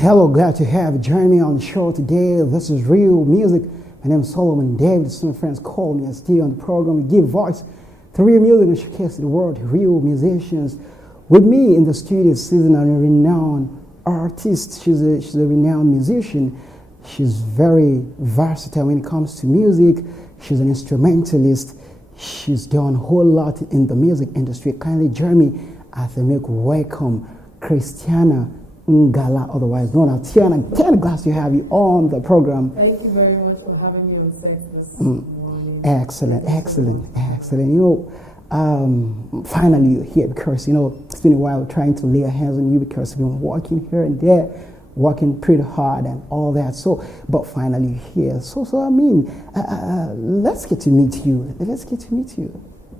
Hello, glad to have join me on the show today. This is Real Music. My name is Solomon David. Some friends call me as T on the program. We give voice to real music and showcase the world, real musicians. With me in the studio is Susan, a renowned artist. She's a renowned musician. She's very versatile when it comes to music. She's an instrumentalist. She's done a whole lot in the music industry. Kindly join me as I make welcome Tiana, otherwise known as Tiana. Tiana, glad to have you on the program. Thank you very much for having me on set this morning. Excellent. Finally you're here because, it's been a while trying to lay our hands on you because we've been working here and there, working pretty hard and all that. So, but finally you're here. Let's get to meet you.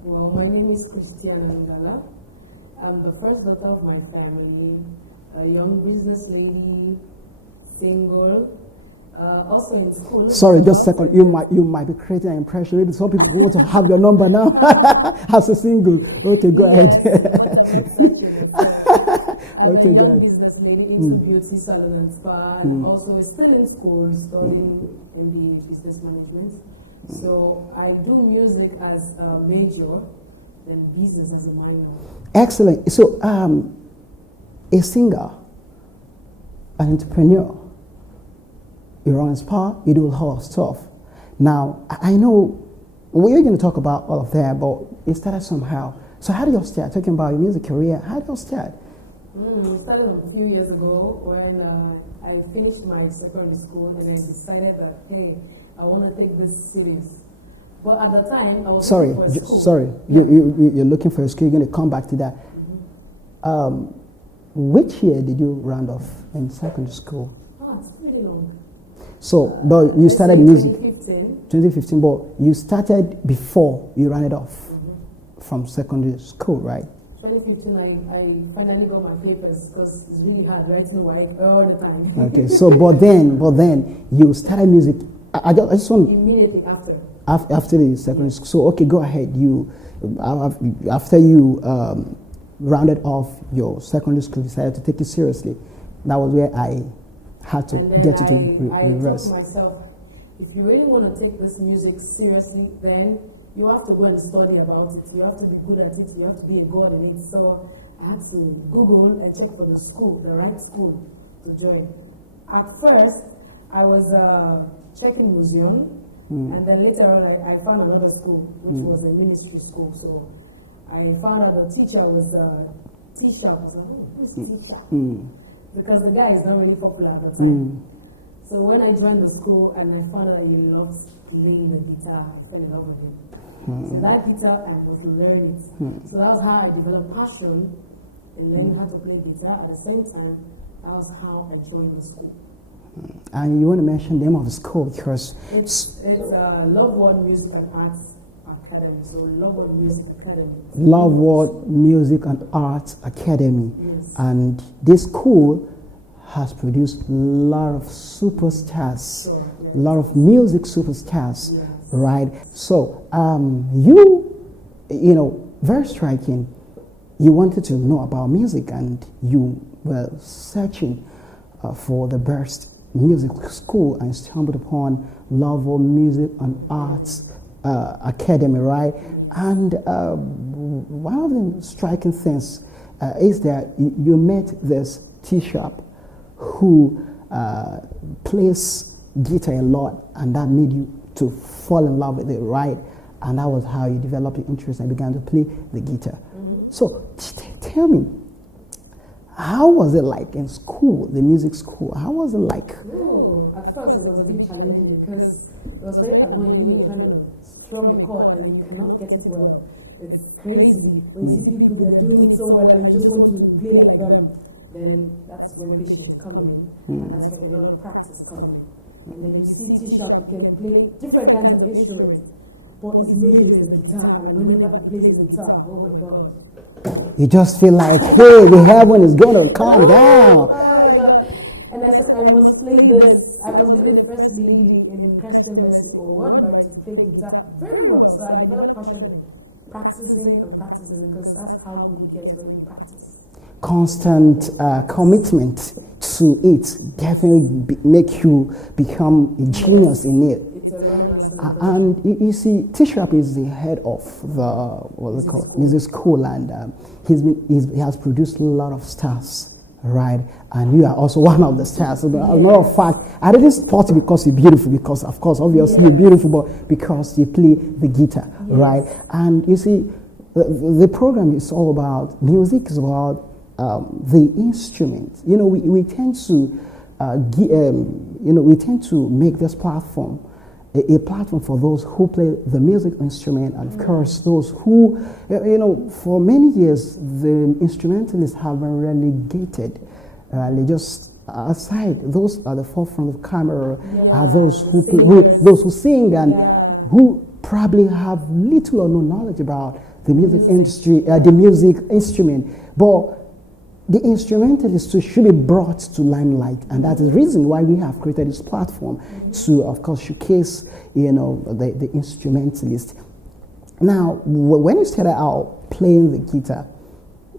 Well, my name is Tiana. I'm the first daughter of my family, a young business lady, single, also in school. Sorry, just a second. You might be creating an impression. Maybe some people want to have your number now as a single. Okay, go ahead. Okay, go ahead. Business lady into beauty salon and spa, and also still in school studying MBA business management. So I do music as a major and business as a minor. Excellent. So, a singer, an entrepreneur, you run a spa, you do a whole lot of stuff. Now, I know we're going to talk about all of that, but it started somehow. So how did you start? Talking about your music career, how did you start? It started a few years ago when I finished my secondary school and I decided that, hey, I want to take this serious. But at the time, I was Sorry. You're looking for a school. You're going to come back to that. Which year did you round off in secondary school? It's pretty long. So, but you started music 2015. 2015, but you started before you ran it off from secondary school, right? 2015, I finally got my papers because it's really hard writing white all the time. Okay, so but then you started music. I just want Immediately after. After the secondary school. So okay, go ahead. You after you rounded off your secondary school, decided to take it seriously. That was where I had to get it to reverse. I told myself, if you really want to take this music seriously, then you have to go and study about it. You have to be good at it. You have to be a god in it. So I had to Google and check for the school, the right school to join. At first, I was checking museum. And then later on, I found another school, which was a ministry school. So I found out the teacher was T-Sharp. I was like, oh, who's T-Sharp? Because the guy is not really popular at the time. So when I joined the school and I found out I really loved playing the guitar, I fell in love with it. So that guitar, I must learn it. So that was how I developed passion and learning how to play guitar. At the same time, that was how I joined the school. And you want to mention the name of the school because it's Lovewood Music and Arts Academy. So Lovewood Music Academy. Lovewood Music and Arts Academy. Yes. And this school has produced a lot of superstars, a lot of music superstars, right? So you very striking. You wanted to know about music and you were searching for the best music school and stumbled upon Lovewood Music and Arts Academy, right? And one of the striking things is that you met this T-Sharp who plays guitar a lot, and that made you to fall in love with it, right? And that was how you developed your interest and began to play the guitar. So tell me, how was it like in school, the music school? How was it like? Oh, at first it was a bit challenging because it was very annoying when you're trying to strum a chord and you cannot get it well. It's crazy when you see people, they're doing it so well and you just want to play like them. Then that's when patience comes in, and that's when a lot of practice comes in. And then you see T-Sharp, you can play different kinds of instruments, but his major is the guitar, and whenever he plays the guitar, oh my God. You just feel like, hey, the heaven is going to calm down. Oh my God. And I said, I must play this. I must be the first lady in Christian Mercy or worldwide to play guitar very well. So I developed passion in practicing and practicing because that's how good it gets when you practice. Constant commitment to it definitely make you become a genius in it. It's a long lasting And you see, T-Sharp is the head of the what's it called music school, and he has produced a lot of stars, right? And you are also one of the stars. So, as a matter of fact, I didn't spot you because you're beautiful, because of course, obviously you're beautiful, but because you play the guitar, right? And you see, the program is all about music. Is about the instrument. You know, we tend to we tend to make this platform a platform for those who play the music instrument, and of course those who, for many years the instrumentalists have been relegated. They just aside. Those are the forefront of the camera. Are those who those who sing and who probably have little or no knowledge about the music industry, the music instrument, but the instrumentalists should be brought to limelight, and that is the reason why we have created this platform to, of course, showcase, the instrumentalist. Now, when you started out playing the guitar,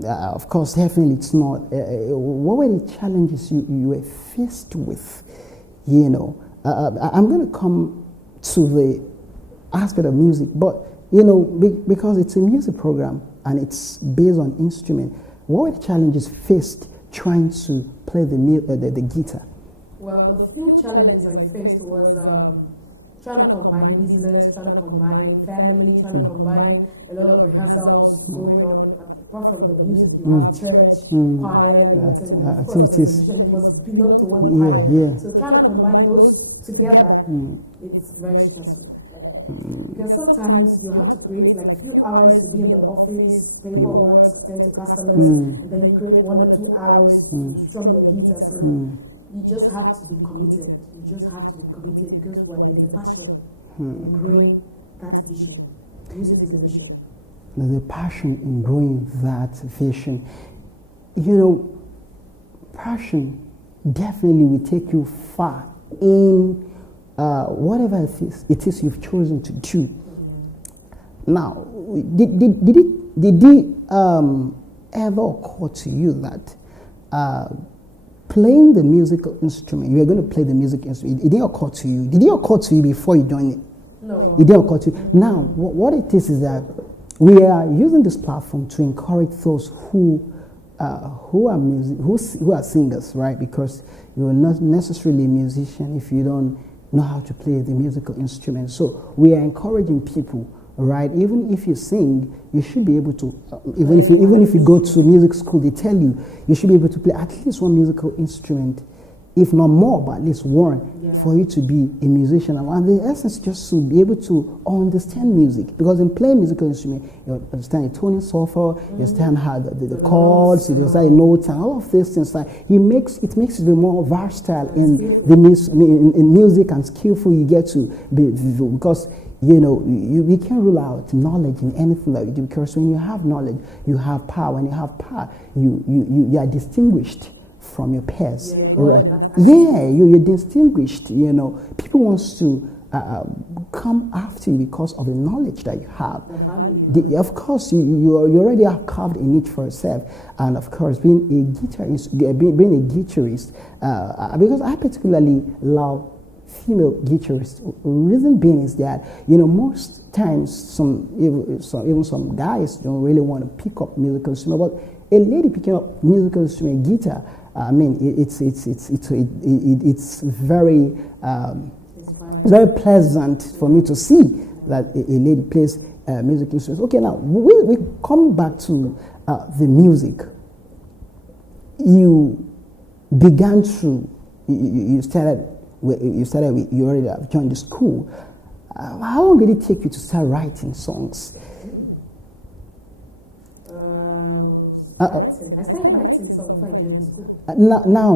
of course, definitely it's not. What were the challenges you were faced with? I'm going to come to the aspect of music, but because it's a music program and it's based on instrument. What were the challenges faced trying to play the guitar? Well, the few challenges I faced was trying to combine business, trying to combine family, trying to combine a lot of rehearsals going on. Apart from the music, you have church, choir, activities. You must belong to one choir. So trying to combine those together, it's very stressful. Because sometimes you have to create like a few hours to be in the office, paperwork, attend to customers, and then you create 1 or 2 hours to strum your guitar. So you just have to be committed. You just have to be committed because there's a passion in growing that vision. Music is a vision. There's a passion in growing that vision. Passion definitely will take you far in whatever it is you've chosen to do. Now, did it ever occur to you that playing the musical instrument, you are going to play the music instrument, it didn't occur to you? Did it occur to you before you joined it? No. It didn't occur to you. Now, what it is that we are using this platform to encourage those who are singers, right? Because you are not necessarily a musician if you don't know how to play the musical instrument. So we are encouraging people, right? Even if you sing, you should be able to. Even if you go to music school, they tell you should be able to play at least one musical instrument, if not more, but at least one, for you to be a musician. And the essence is just to be able to understand music, because in playing musical instrument, you understand the tuning software, you understand how the chords, you understand the notes, and all of these things. It makes it a bit more versatile in music, and skillful you get to be, because we can't rule out knowledge in anything that you do, because when you have knowledge, you have power. When you have power, you are distinguished from your peers. You're distinguished. People wants to come after you because of the knowledge that you have. Of course, you already have carved a niche for yourself, and of course, being a guitarist, because I particularly love female guitarists. Reason being is that most times even some guys don't really want to pick up musical instrument, but a lady picking up musical instrument, guitar, it's very very pleasant for me to see that a lady plays music instruments. Okay, now we come back to the music. You began to you started you already have joined the school. How long did it take you to start writing songs? I started writing songs before I joined the school. Now,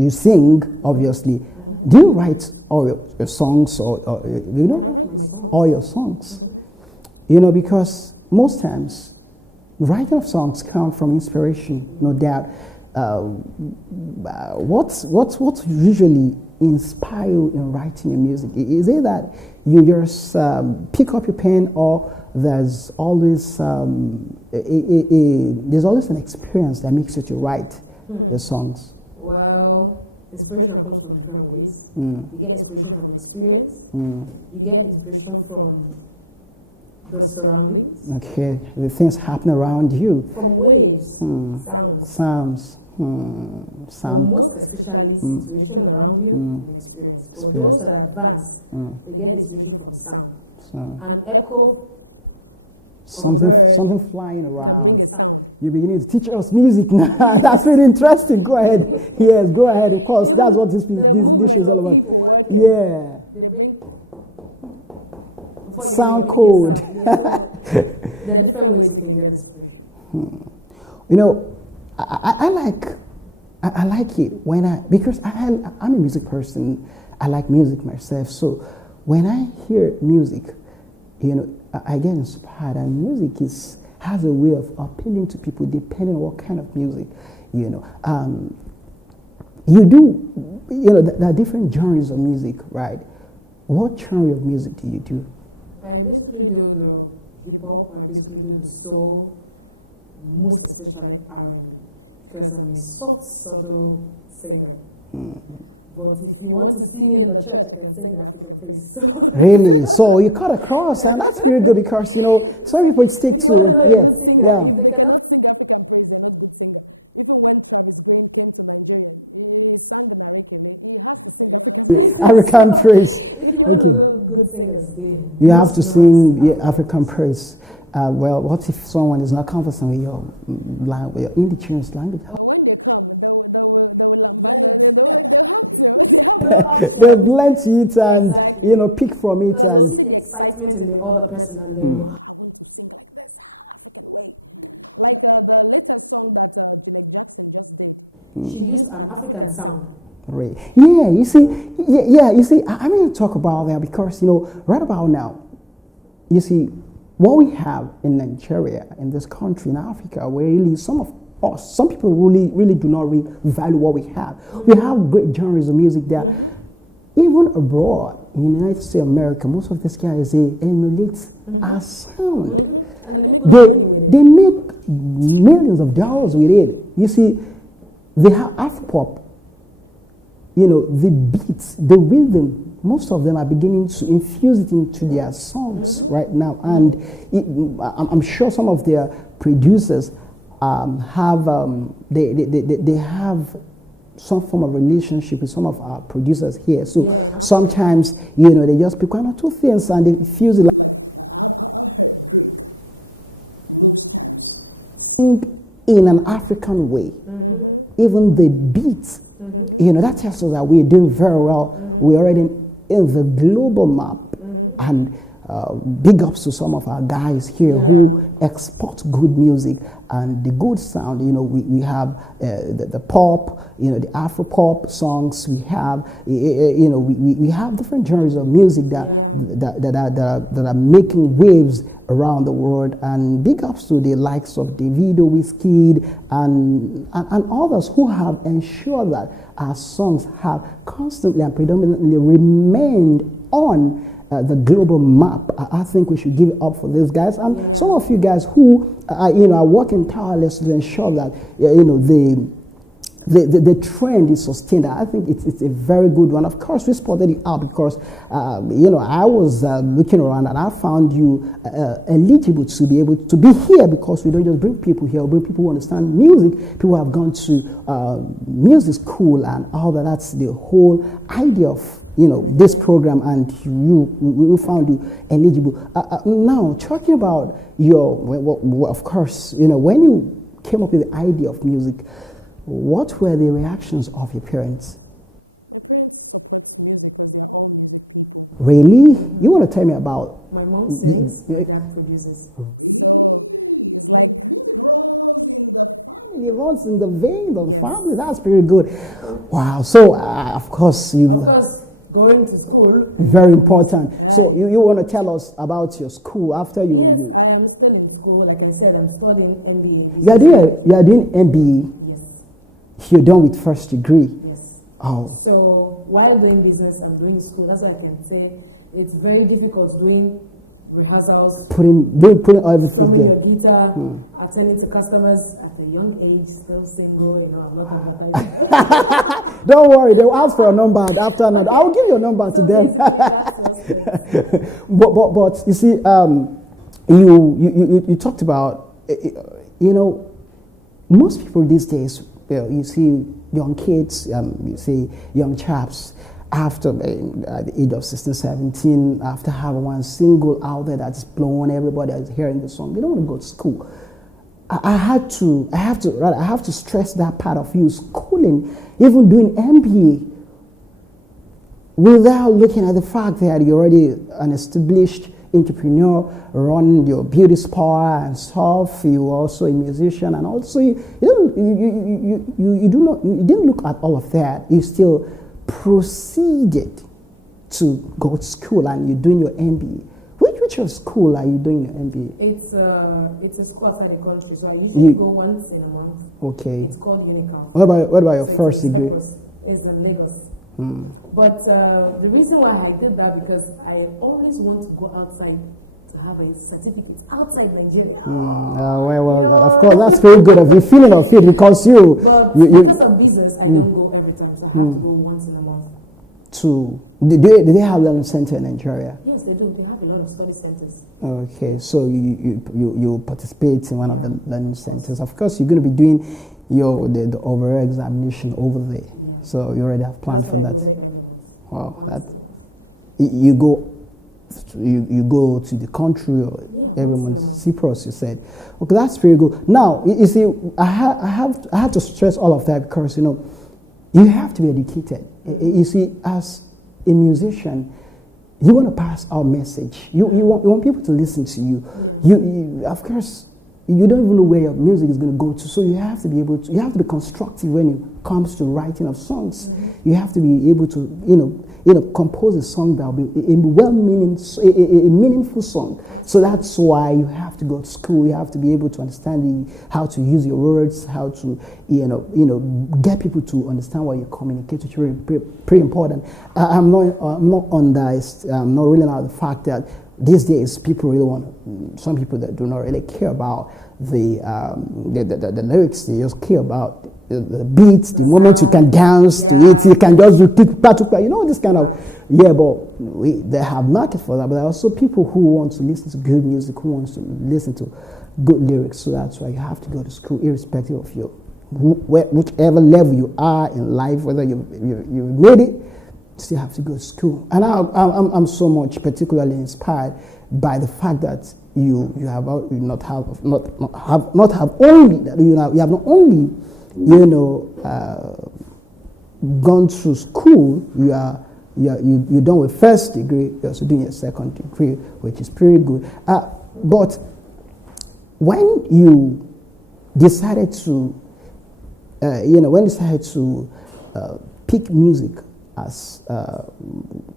you sing, obviously. Do you write all your songs, or I write my songs. all your songs? Because most times, writing of songs come from inspiration, no doubt. What usually inspire you in writing your music? Is it that you just pick up your pen, or there's always an experience that makes you to write your songs? Well, inspiration comes from different ways. You get inspiration from experience. You get inspiration from the surroundings. Okay, the things happen around you. From waves, sounds. Sounds. And Sound. most especially situation around you and experience. For those that are advanced, they get inspiration from sound. An echo. Something flying around. You're beginning to teach us music now. That's really interesting. Go ahead. Yes, go ahead. Of course, that's what this show is all about. Yeah. Sound code. There are different ways you can get inspiration. You know, I like it when because I'm a music person. I like music myself. So when I hear music, you know, I get inspired, and music has a way of appealing to people depending on what kind of music, you know. There are different genres of music, right? What genre of music do you do? I basically do the hip hop. I basically do the soul, most especially R&B, because I'm a soft, subtle singer. But if you want to see me in the church, I can sing the African praise. Really? So you cut across, and that's pretty good because, you know, some people stick to, They cannot. African praise. If you want to learn good singers, you have to sing African praise. Well, what if someone is not conversant with your indigenous language? They blend to it and, you know, pick from it. And see the excitement in the other person, and then she used an African sound. Right. Yeah, you see, I'm going to talk about that because, you know, right about now, you see, what we have in Nigeria, in this country, in Africa, where really some people really do not really value what we have. We have great genres of music that, even abroad, in the United States of America, most of these guys, they emulate our sound. And they make millions of dollars with it. You see, they have Afropop. You know, the beats, the rhythm, most of them are beginning to infuse it into their songs right now. And I'm sure some of their producers have they have some form of relationship with some of our producers here. So sometimes, you know, they just pick one or two things and they fuse it like in an African way. Even the beats, you know, that tells us that we're doing very well. We're already in the global map. And big ups to some of our guys here who export good music and the good sound. You know, we have the pop, you know, the Afro pop songs. We have, you know, we have different genres of music that are making waves around the world. And big ups to the likes of Davido, Wizkid, and others who have ensured that our songs have constantly and predominantly remained on the global map. I think we should give it up for these guys, and some of you guys who are working tirelessly to ensure that you know the trend is sustained. I think it's a very good one. Of course, we spotted it out because you know, I was looking around and I found you eligible to be able to be here because we don't just bring people here. We bring people who understand music. People who have gone to music school and all that. That's the whole idea of, you know, this program, and we found you eligible. Now, talking about of course, you know, when you came up with the idea of music, what were the reactions of your parents? Really? You want to tell me about? My mom sings, my dad produces. It runs in the vein of the family. That's pretty good. Wow. So, of course, going to school. Very important. So you want to tell us about your school after you? Yes, I'm still in school. Like I said, I'm studying MBA. You are doing MBA. Yes. You're done with first degree. Yes. Oh. So while doing business and doing school, that's why I can say it's very difficult doing rehearsals, putting everything strumming there. your guitar, attending to customers at a young age, still single, I'm not Don't worry, they will ask for a number after another. I will give your number to them. but you see, you talked about, most people these days, you see young kids, you see young chaps after at the age of 16, 17, after having one single out there that's blowing everybody that's hearing the song, they don't want to go to school. I have to stress that part of you, schooling, even doing MBA, without looking at the fact that you're already an established entrepreneur, running your beauty spa and stuff. You're also a musician, and also you didn't look at all of that. You still proceeded to go to school, and you're doing your MBA. Which of school are you doing your MBA? It's a school outside the country, so I usually go once in a month. Okay. It's called Unicam. What about your first degree? It's in Lagos. But the reason why I did that, because I always want to go outside to have a certificate outside Nigeria. Of course, that's very good of you feeling of it, because because of business, I don't go every time, so I have to go once in a month. Do they have learning center in Nigeria? Yes, they do. They have a lot of study centers. Okay, so you participate in one of the learning centers. Of course, you're going to be doing the overall examination over there. Yeah. So you already have planned for that. Wow, that you go to the country or every month. Cyprus, you said. Okay, that's very good. Now you see, I have to stress all of that, because you have to be educated. You see, as a musician, you want to pass our message. You want people to listen to you. You of course, you don't even know where your music is going to go to. So you have to be able to. You have to be constructive when it comes to writing of songs. You have to be able to, compose a song that will be a meaningful song. So that's why you have to go to school. You have to be able to understand how to use your words, how to, get people to understand what you communicate, which is pretty important. I'm not ruling out the fact that these days people really want, some people that do not really care about the lyrics. They just care about the beats, the moment you can dance to it, you can just repeat, this kind of, but they have market for that. But there are also people who want to listen to good music, who wants to listen to good lyrics. So that's why you have to go to school, irrespective of whichever level you are in life, whether you made it, you still have to go to school. And I'm so much particularly inspired by the fact that you have not only gone through school, you're done with first degree, you're also doing your second degree, which is pretty good. But when you decided to, pick music as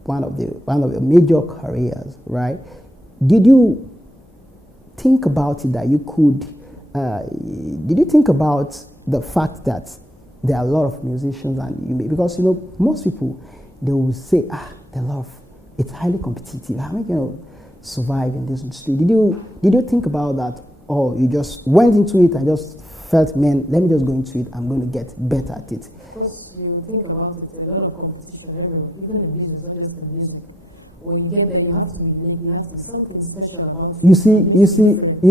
one of your major careers, right? Did you think about it that you could? Did you think about the fact that there are a lot of musicians, and because most people, they will say, it's highly competitive. How am I going to survive in this industry? Did you think about that, or you just went into it and just felt, man, let me just go into it, I'm going to get better at it? Of course, you think about it, a lot of competition everywhere, even in business, not just in music. When you get there, you have to be unique. You have to be something special about you. You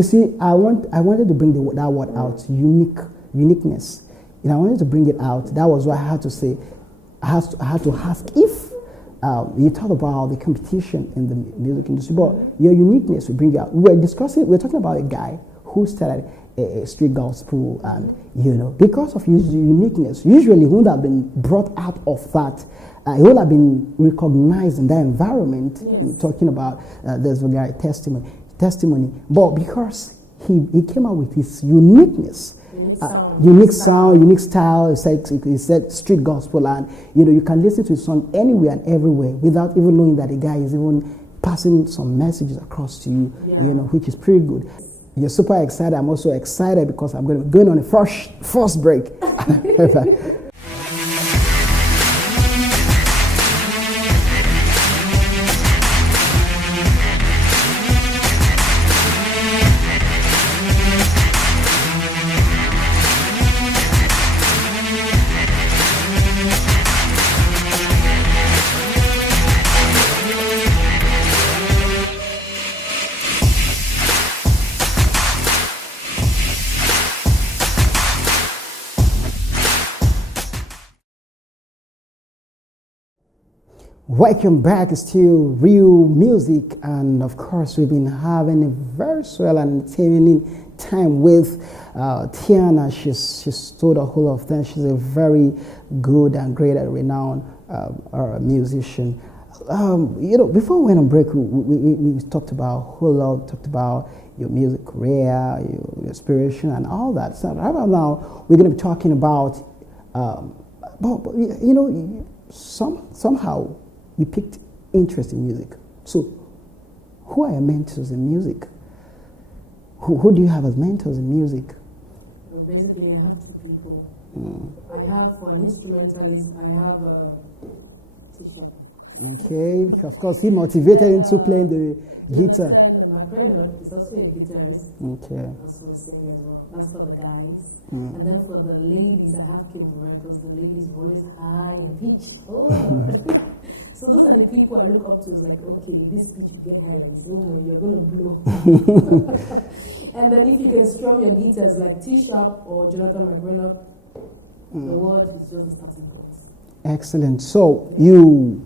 see. I wanted to bring that word out, uniqueness. I wanted to bring it out. That was why I had to say, I had to ask if you talk about the competition in the music industry, but your uniqueness will bring it out. We're talking about a guy who started a street gospel, and because of his uniqueness, usually he would have been brought out of that. He would have been recognized in that environment. Yes. We're talking about there's a guy testimony, but because he came out with his uniqueness, unique sound, unique style. He said street gospel, and you can listen to his song anywhere and everywhere without even knowing that the guy is even passing some messages across to you. Which is pretty good. You're super excited. I'm also excited because I'm going to be going on a first break. Welcome back. It's still real music, and of course, we've been having a very swell and entertaining time with Tiana. She's told a whole lot of things. She's a very good and great and renowned musician. Before we went on break, we talked about a whole lot. Talked about your music career, your inspiration, and all that. So right about now, we're going to be talking about, somehow you picked interest in music. So, who are your mentors in music? Who do you have as mentors in music? Well, basically, I have two people. I have, for an instrumentalist, I have a teacher. Okay, of course, he motivated into playing the guitar. My friend is also a guitarist. Okay. Also a singer as well. That's for the guys. And then for the ladies, I have Kim because the ladies are always high and pitched. Oh. So those are the people I look up to. It's like, okay, this pitch will get high, and so you're gonna blow. And then if you can strum your guitars like T Sharp or Jonathan McReynolds, the world is just the starting point. Excellent. So you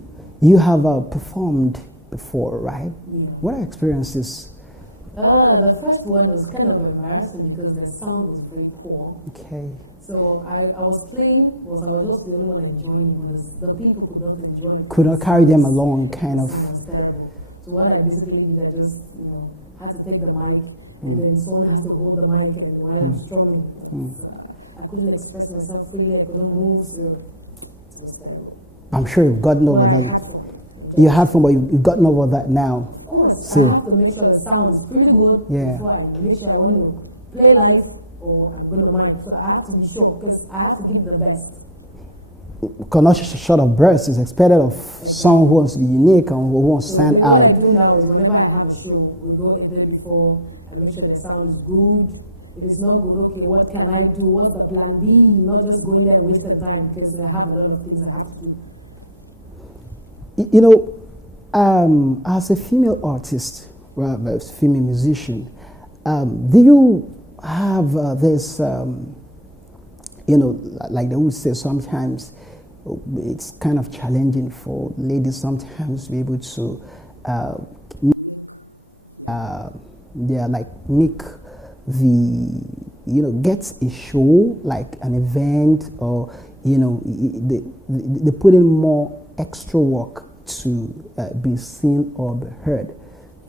have performed before, right? Yeah. What are experiences? The first one was kind of embarrassing because the sound was very poor. Okay. So I was playing, I was just the only one enjoying it, but the people could not enjoy it. Could not carry them along, kind of. It was terrible. So what I basically did, I just, had to take the mic, and then someone has to hold the mic, and while I'm strumming, I couldn't express myself freely, I couldn't move, so it was terrible. I'm sure you've gotten over that. You had fun, but you've gotten over that now. Of course, So, I have to make sure the sound is pretty good before I make sure I want to play live or I'm going to mind. So I have to be sure because I have to give the best. Because not short of bursts is expected of someone who wants to be unique and who wants to stand out. What I do now is whenever I have a show, we go a day before and make sure the sound is good. If it's not good, okay, what can I do? What's the plan B? Not just going there and wasting time because I have a lot of things I have to do. As a female artist, a female musician, do you have this, like they would say sometimes it's kind of challenging for ladies sometimes to be able to, make get a show, like an event, or, they put in more extra work to be seen or be heard.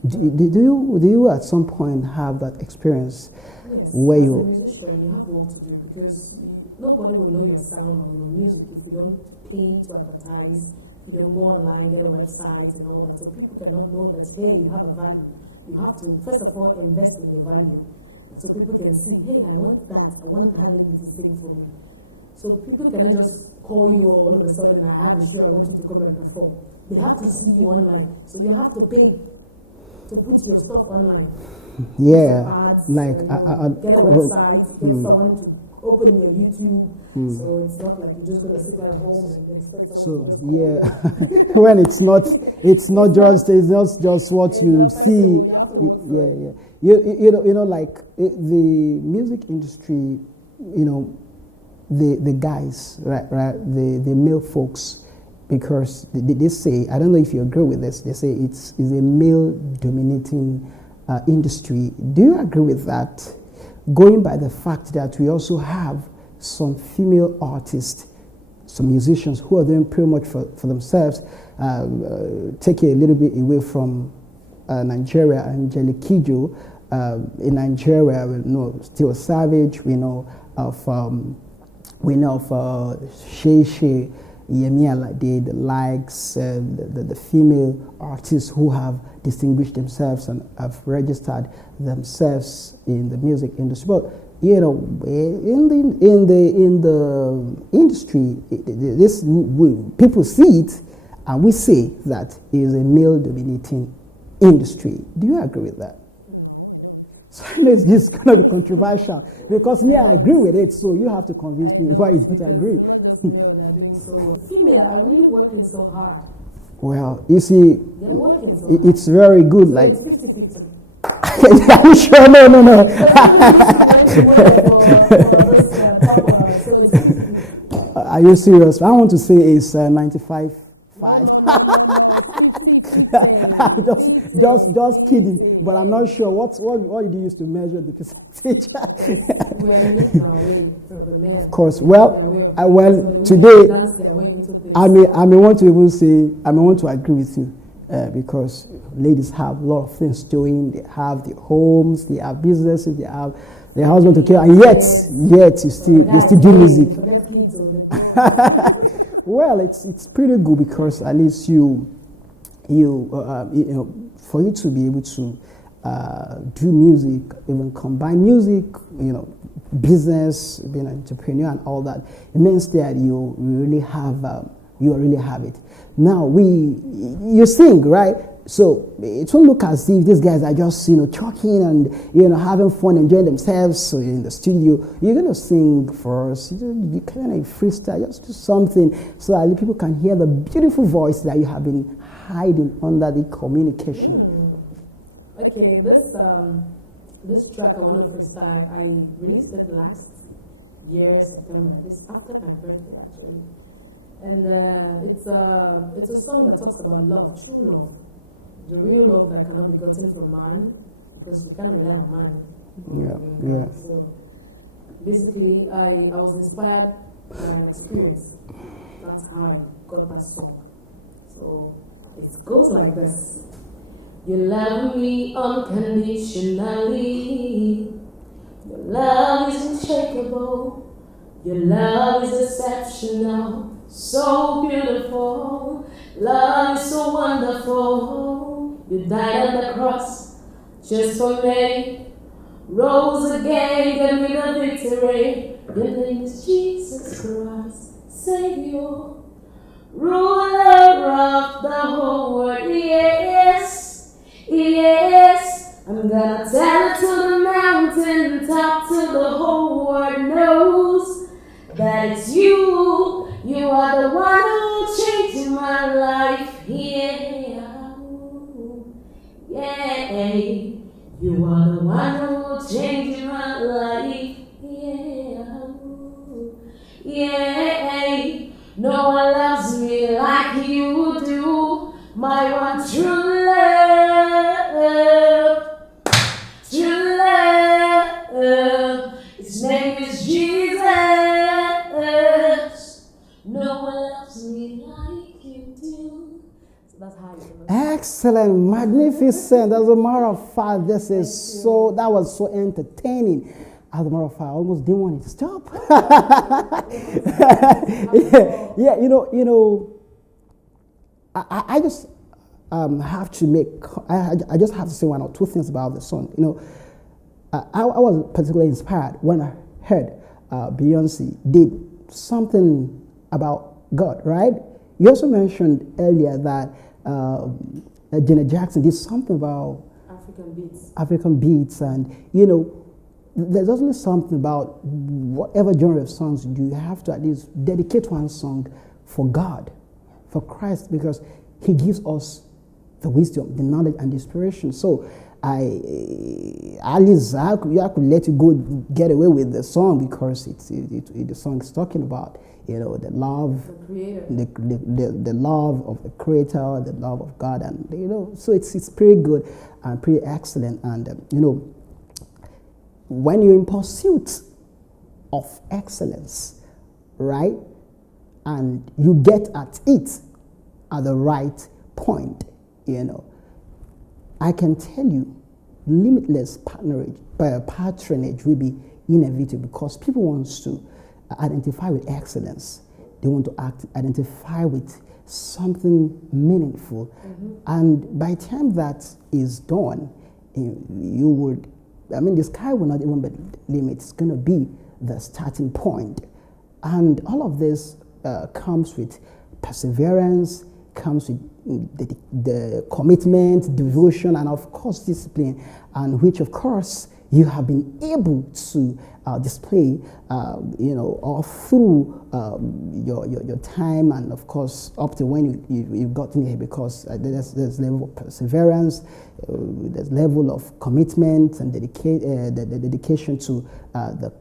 Do you at some point have that experience? Yes, where as you a musician, you have work to do because nobody will know your sound or your music if you don't pay to advertise, if you don't go online, get a website and all that. So people cannot know that, hey, you have a value. You have to, first of all, invest in your value. So people can see, hey, I want that. I want that lady to sing for me. So people cannot just call you all of a sudden, I have a show, I want you to come and perform. They have to see you online. So you have to pay to put your stuff online. Yeah, ads, like get a website, get someone to open your YouTube. So it's not like you're just gonna sit at home and expect someone to yeah, when it's not just what you see. The music industry, the guys, right, the male folks, because they say, I don't know if you agree with this, they say it's a male dominating industry. Do you agree with that? Going by the fact that we also have some female artists, some musicians who are doing pretty much for themselves, take it a little bit away from Nigeria, Angelique Kidjo. In Nigeria, we know Still Savage, we know of Shay Shay, Yemi Alade, the likes, the female artists who have distinguished themselves and have registered themselves in the music industry. But in the industry, people see it, and we say that it is a male-dominating industry. Do you agree with that? So I know it's going to be controversial because I agree with it. So you have to convince me why you don't agree. Female are really working so hard. Well, you see, they're working so hard. It's very good. So like it's 50-50. Are you sure? No. Are you serious? I want to say it's 95-5. 5. It's 50. just kidding. But I'm not sure. What did you use to measure the percentage? We are making our way for the men. Of course. Their Well, way of- well, so the women today dance their way into things. I may want to even say I may want to agree with you because ladies have a lot of things doing. They have their homes, they have businesses, they have their husband to care, and yet you still do music. Forget kids or the- Well, it's pretty good because at least you know, for you to be able to do music, even combine music, you know, business, being an entrepreneur and all that, it means that you really have it. Now you sing, right? So it won't look as if these guys are just, you know, talking and, you know, having fun, enjoying themselves in the studio. You're going to sing for us. You kind of freestyle, just do something so that people can hear the beautiful voice that you have been hiding under the communication. Okay, this track I want to freestyle, I released it last year, September. It's after my birthday, actually. And it's a song that talks about love, true love. The real love that cannot be gotten from man, because you can't rely on man. Yeah. So basically, I was inspired by an experience. That's how I got that song. So it goes like this. You love me unconditionally. Your love is unshakable. Your love is exceptional. So beautiful. Love is so wonderful. You died on the cross just for me. Rose again, gave me the victory. Your name is Jesus Christ, Savior, ruler of the whole world. Yes, yes. I'm gonna tell it to the mountain top till the whole world knows that it's you. You are the one who changed my life. Yeah. Yeah, you are the one who changed my life. Yeah, no one loves me like you do. My one true love. His name is Jesus. No one loves me like you do. So that's how you know. Excellent, magnificent. As a matter of fact, that was so entertaining. As a matter of fact, I almost didn't want it to stop. yeah, you know, I just have to I just have to say one or two things about the song. You know, I was particularly inspired when I heard Beyonce did something about God, right? You also mentioned earlier that Janet Jackson did something about African beats, and you know, there's also something about whatever genre of songs you do, you have to at least dedicate one song for God, for Christ, because He gives us the wisdom, the knowledge, and the inspiration. So I could let you go get away with the song because the song is talking about, you know, the love, the love of the Creator, the love of God, and you know, so it's pretty good and pretty excellent. And you know, when you're in pursuit of excellence, right, and you get at it at the right point, you know, I can tell you, limitless patronage will be inevitable because people want to identify with excellence. They want to identify with something meaningful. Mm-hmm. And by the time that is done, you would, the sky will not even be the limit. It's going to be the starting point. And all of this comes with perseverance, comes with the commitment, devotion, and of course discipline, and which of course you have been able to display, all through your time, and of course up to when you've gotten here, because there's level of perseverance, there's level of commitment and the dedication to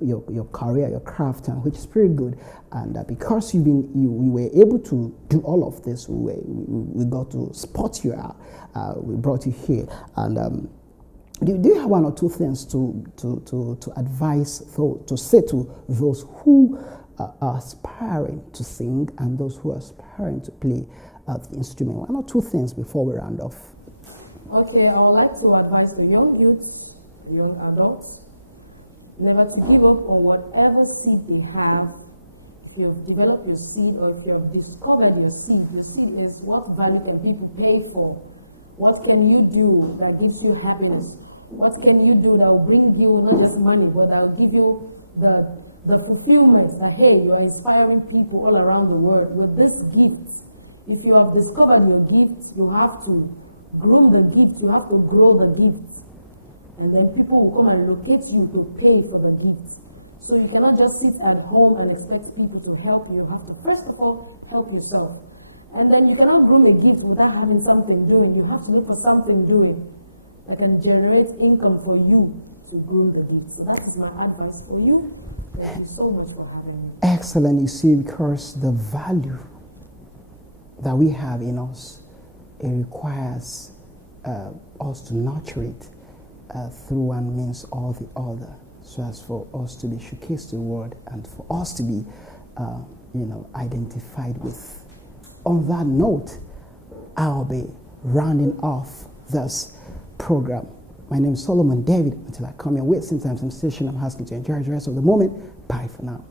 your career, your craft, which is pretty good. And because you were able to do all of this, we got to spot you out. We brought you here, and do you have one or two things to advise, to say to those who are aspiring to sing and those who are aspiring to play the instrument? One or two things before we round off. Okay, I would like to advise the young youths, young adults, never to give up on whatever seed they have. If you've developed your seed, or if you've discovered your seed, the seed is what value can people pay for? What can you do that gives you happiness? What can you do that will bring you not just money, but that will give you the fulfillment that, hey, you are inspiring people all around the world with this gift. If you have discovered your gift, you have to groom the gift, you have to grow the gift. And then people will come and locate you to pay for the gift. So you cannot just sit at home and expect people to help you. You have to, first of all, help yourself. And then you cannot groom a gift without having something doing. You have to look for something doing that can generate income for you to groom the gift. So that is my advice for you. Thank you so much for having me. Excellent. You see, because the value that we have in us, it requires us to nurture it through and means all the other, so as for us to be showcased to the world and for us to be, identified with. On that note, I'll be rounding off this program. My name is Solomon David. Until I come your way, sometimes I'm station, I'm asking to enjoy the rest of the moment. Bye for now.